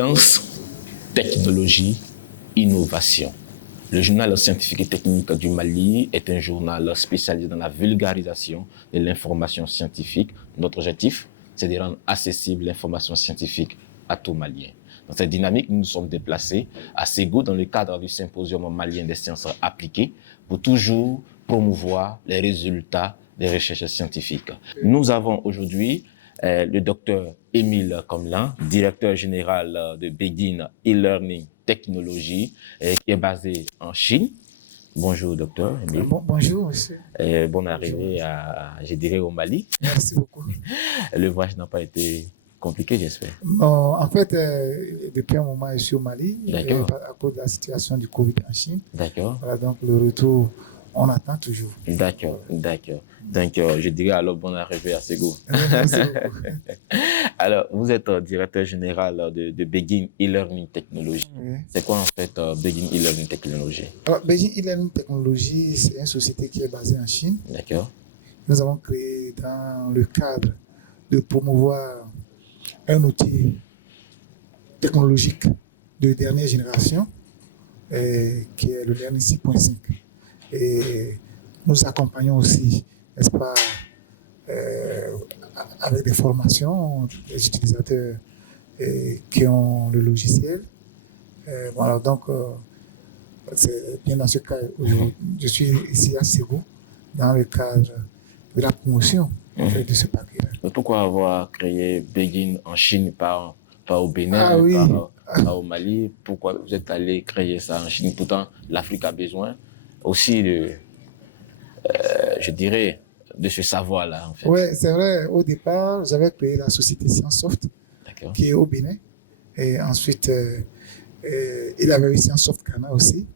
Science, technologie, innovation. Le journal scientifique et technique du Mali est un journal spécialisé dans la vulgarisation de l'information scientifique. Notre objectif, c'est de rendre accessible l'information scientifique à tout Malien. Dans cette dynamique, nous nous sommes déplacés à Ségou dans le cadre du symposium malien des sciences appliquées pour toujours promouvoir les résultats des recherches scientifiques. Nous avons aujourd'hui le docteur Émile Comelin, directeur général de Begin e-Learning Technology, qui est basé en Chine. Bonjour, docteur Émile. Bonjour, monsieur. Bonne arrivée, je dirais, au Mali. Merci beaucoup. Le voyage n'a pas été compliqué, j'espère. Non, en fait, depuis un moment, je suis au Mali, à cause de la situation du Covid en Chine. D'accord. Voilà, donc le retour, on attend toujours. D'accord, d'accord. Donc, je dirais alors bonne arrivée à Ségou. Merci beaucoup. Alors, vous êtes directeur général de Begin e-Learning Technology. Oui. C'est quoi en fait Begin e-Learning Technology? Alors, Beijing e-Learning Technology, c'est une société qui est basée en Chine. D'accord. Nous avons créé dans le cadre de promouvoir un outil technologique de dernière génération qui est le Learning 6.5. Et nous accompagnons aussi, n'est-ce pas, avec des formations des utilisateurs qui ont le logiciel. Voilà, donc, c'est bien dans ce cas. Je suis ici à Ségou dans le cadre de la promotion de ce paquet-là. Mais pourquoi avoir créé Begin en Chine, pas au Bénin, oui. pas au Mali? Pourquoi vous êtes allé créer ça en Chine? Pourtant, l'Afrique a besoin aussi de, je dirais, de ce savoir-là, en fait. Oui, c'est vrai. Au départ, j'avais créé la société Sciencesoft, qui est au Bénin. Et ensuite, il avait eu Sciencesoft Ghana aussi.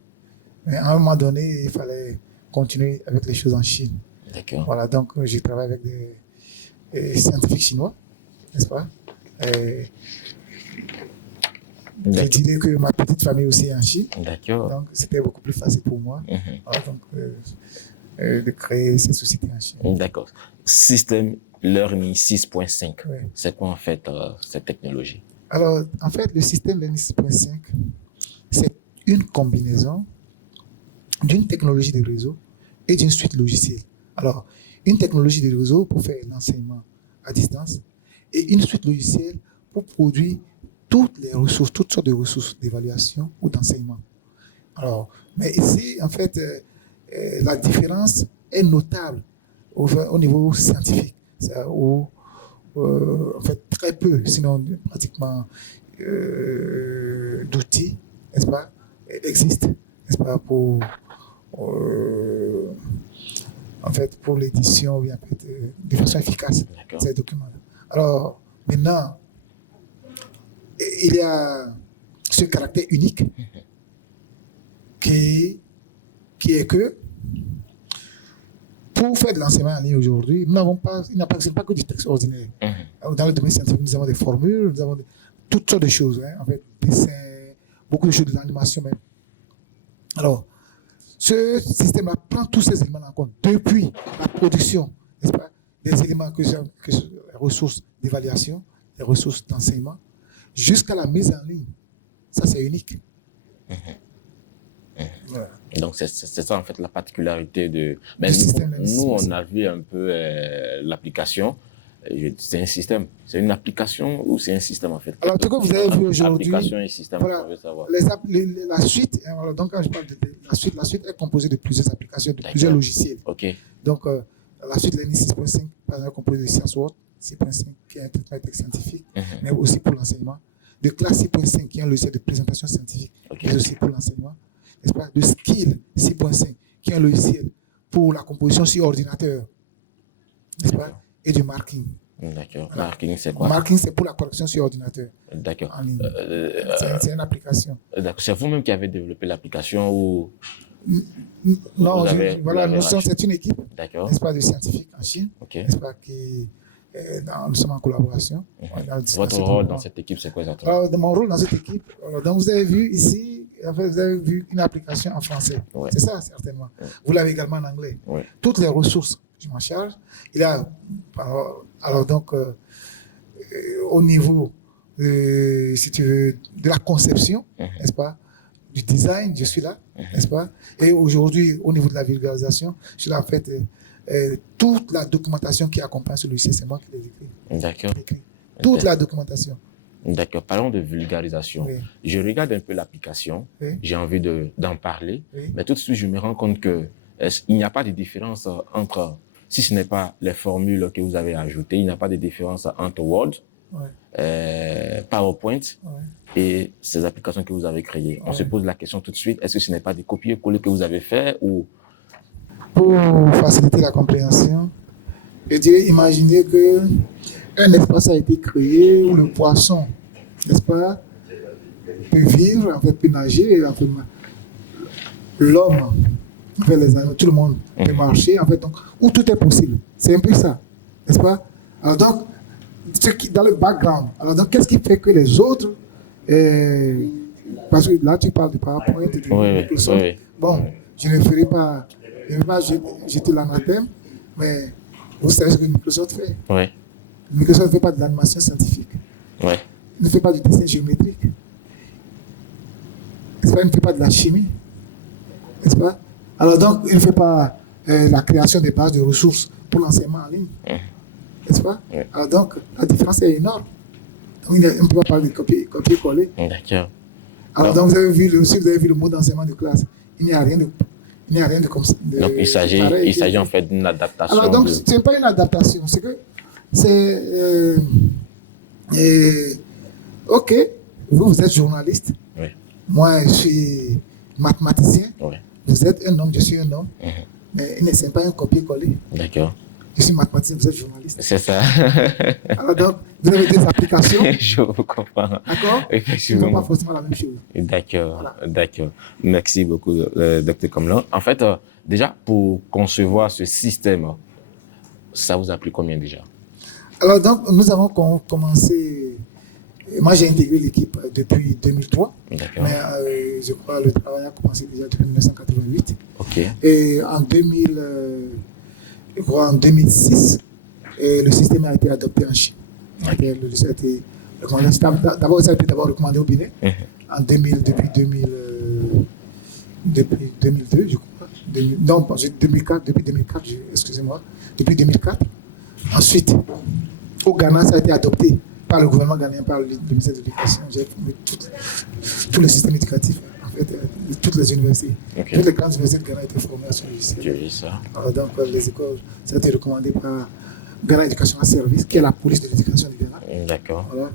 Mais à un moment donné, il fallait continuer avec les choses en Chine. D'accord. Voilà, donc j'ai travaillé avec des scientifiques chinois, n'est-ce pas? Je dirais que ma petite famille aussi est en Chine. D'accord. Donc c'était beaucoup plus facile pour moi voilà, donc, de créer cette société en Chine. D'accord. Système Learning 6.5, Oui. c'est quoi en fait cette technologie? Alors, en fait, le système Learning 6.5, c'est une combinaison d'une technologie de réseau et d'une suite logicielle. Alors, une technologie de réseau pour faire l'enseignement à distance et une suite logicielle pour produire toutes les ressources, toutes sortes de ressources d'évaluation ou d'enseignement. Alors, mais ici, en fait, la différence est notable au niveau scientifique, où en fait, très peu, sinon pratiquement d'outils, n'est-ce pas, existent, n'est-ce pas, pour en fait, pour l'édition de façon efficace de ces documents-là. Alors, maintenant, il y a ce caractère unique qui est que pour faire de l'enseignement en ligne aujourd'hui, nous n'avons pas, ce n'est pas que du texte ordinaire. Dans le domaine scientifique, nous avons des formules, nous avons toutes sortes de choses, hein, en fait, dessins, beaucoup de choses, de l'animation même. Alors, ce système-là prend tous ces éléments en compte, depuis la production, n'est-ce pas, des éléments que sont les ressources d'évaluation, les ressources d'enseignement, jusqu'à la mise en ligne. Ça, c'est unique. Voilà. Donc, c'est ça, en fait, la particularité de... Mais nous, on a vu un peu l'application. C'est un système. C'est une application ou c'est un système, en fait? Alors, tout ce que vous avez vu aujourd'hui... Application et système, voilà, on veut savoir. La suite, alors, donc, quand je parle de la suite est composée de plusieurs applications, de plusieurs logiciels. OK. Donc, la suite Learning 6.5, par exemple, composée de ScienceWord 6.5, qui est un traitement de texte scientifique, mais aussi pour l'enseignement. De Class 6.5, qui est un logiciel de présentation scientifique, mais aussi pour l'enseignement. N'est-ce pas? De Skill 6.5, qui est un logiciel pour la composition sur ordinateur, n'est-ce pas? Et du Marking. D'accord. Voilà. Marking, c'est quoi? Marking, c'est pour la correction sur ordinateur. D'accord. En ligne. C'est une application. D'accord. C'est vous-même qui avez développé l'application ou... Non, voilà, c'est une équipe, n'est-ce pas, de scientifiques en Chine, n'est-ce pas, qui... nous sommes en collaboration. Votre rôle dans cette équipe, c'est quoi exactement? Alors, mon rôle dans cette équipe, donc vous avez vu ici, vous avez vu une application en français. Ouais. C'est ça, certainement. Ouais. Vous l'avez également en anglais. Ouais. Toutes les ressources, je m'en charge. Il y a, alors donc, au niveau si tu veux, de la conception, n'est-ce pas, du design, je suis là, n'est-ce pas. Et aujourd'hui, au niveau de la vulgarisation, je suis là, en fait, toute la documentation qui accompagne ce logiciel, c'est moi qui les écris. D'accord. Toute la documentation. D'accord. Parlons de vulgarisation. Oui. Je regarde un peu l'application, Oui. j'ai envie d'en parler, Oui. mais tout de suite, je me rends compte que il n'y a pas de différence entre, si ce n'est pas les formules que vous avez ajoutées, il n'y a pas de différence entre Word, PowerPoint et ces applications que vous avez créées. On se pose la question tout de suite, est-ce que ce n'est pas des copier-coller que vous avez fait ou... Pour faciliter la compréhension, je dirais, imaginez que un espace a été créé où le poisson, n'est-ce pas, peut vivre, en fait, peut nager, en fait, l'homme, en fait, les animaux, tout le monde peut marcher, en fait, donc, où tout est possible. C'est un peu ça, n'est-ce pas? Alors donc, ce qui, dans le background, alors donc, qu'est-ce qui fait que les autres, parce que là, tu parles de PowerPoint, de Microsoft, bon, je ne ferai pas jeter l'anathème, mais vous savez ce que Microsoft fait? Oui. Microsoft ne fait pas de l'animation scientifique. Oui. Il ne fait pas du dessin géométrique. N'est-ce pas? Il ne fait pas de la chimie. N'est-ce pas? Alors donc, il ne fait pas la création des bases de ressources pour l'enseignement en ligne. N'est-ce pas? Alors donc, la différence est énorme. On ne peut pas parler de copier-coller. D'accord. Alors donc, vous avez vu, si vous avez vu le mot d'enseignement de classe, il n'y a rien de... Il n'y a rien de comme ça. Donc, il s'agit en fait d'une adaptation. Alors, donc, ce n'est pas une adaptation. C'est que c'est. Ok, vous êtes journaliste. Oui. Moi, je suis mathématicien. Oui. Vous êtes un homme, je suis un homme. Mais ce n'est pas un copier-coller. D'accord. Je suis mathématicien, vous êtes journaliste. C'est ça. Alors, donc, vous avez des applications. Je vous comprends. D'accord? Effectivement. Ce n'est pas forcément la même chose. D'accord. Voilà. D'accord. Merci beaucoup, Dr. Komlan. En fait, déjà, pour concevoir ce système, ça vous a pris combien déjà? Alors, donc, nous avons commencé. Moi, j'ai intégré l'équipe depuis 2003. D'accord. Mais je crois que le travail a commencé déjà depuis 1988. OK. Et en 2006, le système a été adopté en Chine. D'abord, ça a été recommandé au Bénin. Depuis 2002, je crois. Non, 2004, depuis 2004, excusez-moi. Depuis 2004. Ensuite, au Ghana, ça a été adopté par le gouvernement ghanéen, par le ministère de l'Éducation. J'ai formé tout le système éducatif, en fait, toutes les universités. Okay. Toutes les grandes universités de Ghana étaient formées à ce logiciel. J'ai vu ça. Alors, donc, les écoles, ça a été recommandé par Ghana Éducation à Service, qui est la police de l'éducation du Ghana. D'accord. Voilà.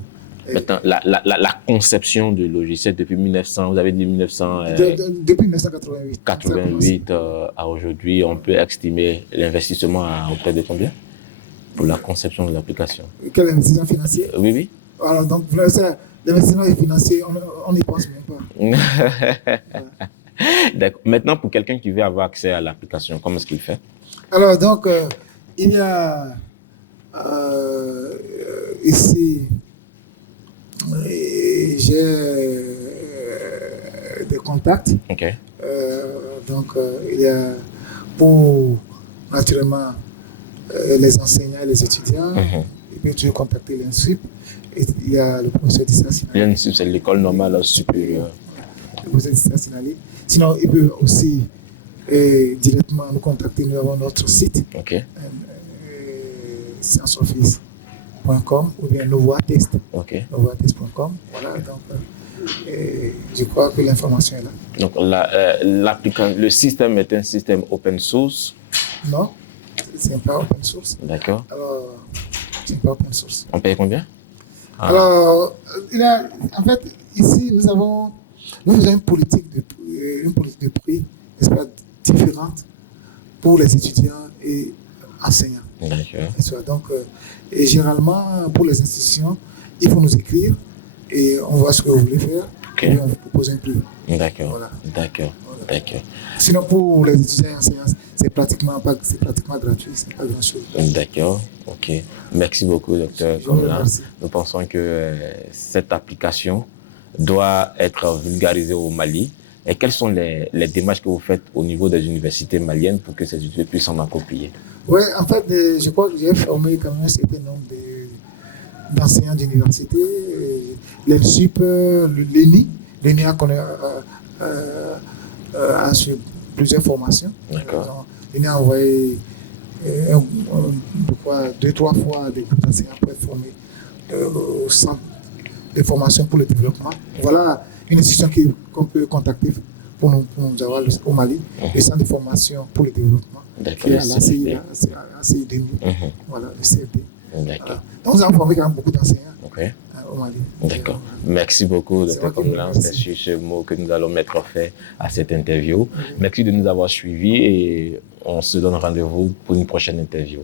Maintenant, la conception du logiciel depuis 1900, vous avez dit 1900... depuis 1988. 88 à aujourd'hui, on peut estimer l'investissement à auprès de combien pour la conception de l'application? Quel investissement financier? Oui, oui. Alors, donc, l'investissement financier, on n'y pense même pas. D'accord. Maintenant, pour quelqu'un qui veut avoir accès à l'application, comment est-ce qu'il fait? Alors, donc, il y a ici... j'ai des contacts. OK. Donc, il y a pour, naturellement, les enseignants et les étudiants. Ils peuvent toujours contacter l'INSUP. Et il y a le professeur Dissa Sinali. L'INSUP, c'est l'école normale supérieure. Le professeur Dissa Sinali. Sinon, ils peuvent aussi directement nous contacter. Nous avons notre site. OK. scienceoffice.com ou bien Novoatest. OK. Novoatest.com. Voilà, donc je crois que l'information est là. Donc le système est un système open source? Non, c'est pas open source. D'accord. Alors, c'est pas open source. On paye combien? Alors, en fait, ici, nous faisons une politique de prix, n'est-ce pas, différente pour les étudiants et enseignants. D'accord. Donc, et généralement, pour les institutions, il faut nous écrire et on voit ce que vous voulez faire. Okay. Et on vous propose un prix. D'accord. Voilà. D'accord. Voilà. D'accord. Sinon, pour les étudiants et enseignants, c'est pratiquement gratuit, c'est pas grand-chose. D'accord. OK. Merci beaucoup, docteur. Nous pensons que cette application doit être vulgarisée au Mali. Et quelles sont les démarches que vous faites au niveau des universités maliennes pour que ces étudiants puissent s'en approprier? Oui, en fait, je crois que j'ai formé quand même un certain nombre d'enseignants d'université, l'ENSUP, l'ENI. L'ENI a assuré plusieurs formations. D'accord. L'ENI a envoyé 2-3 fois des enseignants pour être formés au centre de formation pour le développement. Voilà une institution qu'on peut contacter pour nous avoir au Mali, le centre de formation pour le développement, qui est à la CIDMU, voilà, le CFD. D'accord. Donc, nous avons formé quand même beaucoup d'enseignants au Mali. D'accord. Merci beaucoup, Dr. Komlan. C'est sur ce mot que nous allons mettre fin à cette interview. Merci de nous avoir suivis et on se donne rendez-vous pour une prochaine interview.